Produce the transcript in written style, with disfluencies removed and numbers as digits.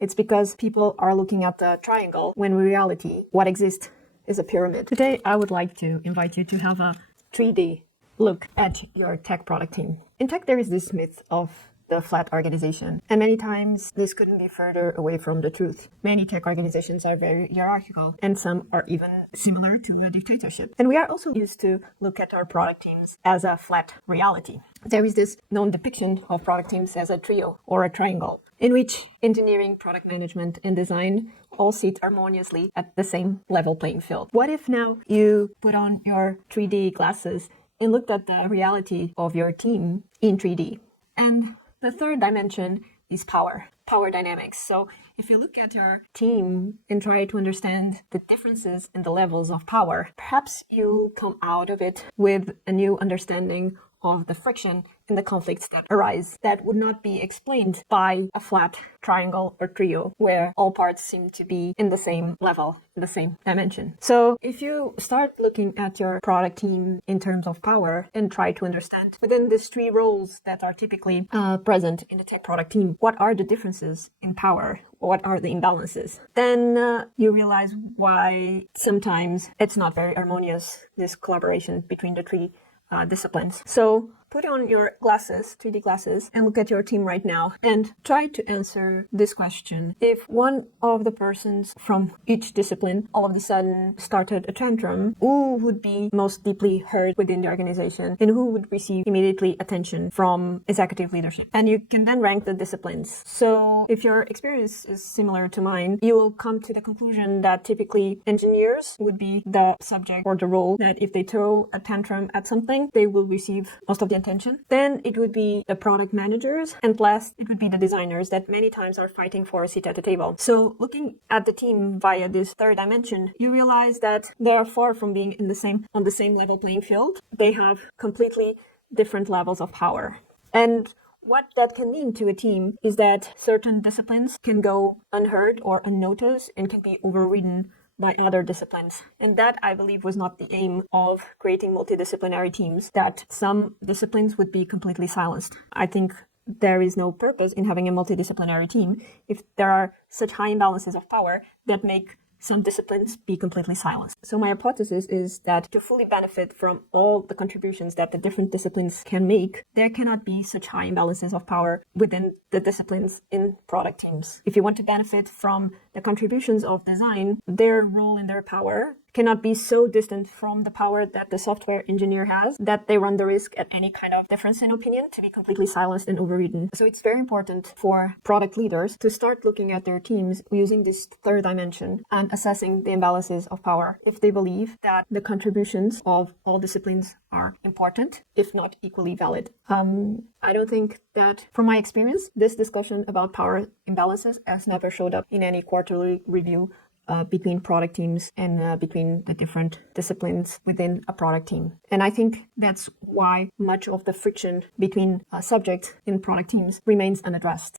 It's because people are looking at the triangle when in reality what exists is a pyramid. Today, I would like to invite you to have a 3D look at your tech product team. In tech, there is this myth of the flat organization, and many times this couldn't be further away from the truth. Many tech organizations are very hierarchical, and some are even similar to a dictatorship. And we are also used to look at our product teams as a flat reality. There is this known depiction of product teams as a trio or a triangle, in which engineering, product management, and design all sit harmoniously at the same level playing field. What if now you put on your 3D glasses and looked at the reality of your team in 3D? And the third dimension is power dynamics. So if you look at your team and try to understand the differences in the levels of power, perhaps you come out of it with a new understanding of the friction and the conflicts that arise that would not be explained by a flat triangle or trio where all parts seem to be in the same level, in the same dimension. So if you start looking at your product team in terms of power and try to understand within these three roles that are typically present in the tech product team, what are the differences in power? What are the imbalances? Then you realize why sometimes it's not very harmonious, this collaboration between the three disciplines. So put on your glasses, 3D glasses, and look at your team right now and try to answer this question. If one of the persons from each discipline all of a sudden started a tantrum, who would be most deeply hurt within the organization and who would receive immediately attention from executive leadership? And you can then rank the disciplines. So if your experience is similar to mine, you will come to the conclusion that typically engineers would be the subject or the role that if they throw a tantrum at something, they will receive most of the attention. Then it would be the product managers, and last it would be the designers that many times are fighting for a seat at the table. So looking at the team via this third dimension, you realize that they are far from being on the same level playing field. They have completely different levels of power. And what that can mean to a team is that certain disciplines can go unheard or unnoticed and can be overridden by other disciplines. And that, I believe, was not the aim of creating multidisciplinary teams, that some disciplines would be completely silenced. I think there is no purpose in having a multidisciplinary team if there are such high imbalances of power that make some disciplines be completely silenced. So my hypothesis is that to fully benefit from all the contributions that the different disciplines can make, there cannot be such high imbalances of power within the disciplines in product teams. If you want to benefit from the contributions of design, their role and their power cannot be so distant from the power that the software engineer has that they run the risk at any kind of difference in opinion to be completely silenced and overridden. So it's very important for product leaders to start looking at their teams using this third dimension and assessing the imbalances of power if they believe that the contributions of all disciplines are important, if not equally valid. I don't think that, from my experience, this discussion about power imbalances has never showed up in any quarterly review between product teams and between the different disciplines within a product team. And I think that's why much of the friction between subjects in product teams remains unaddressed.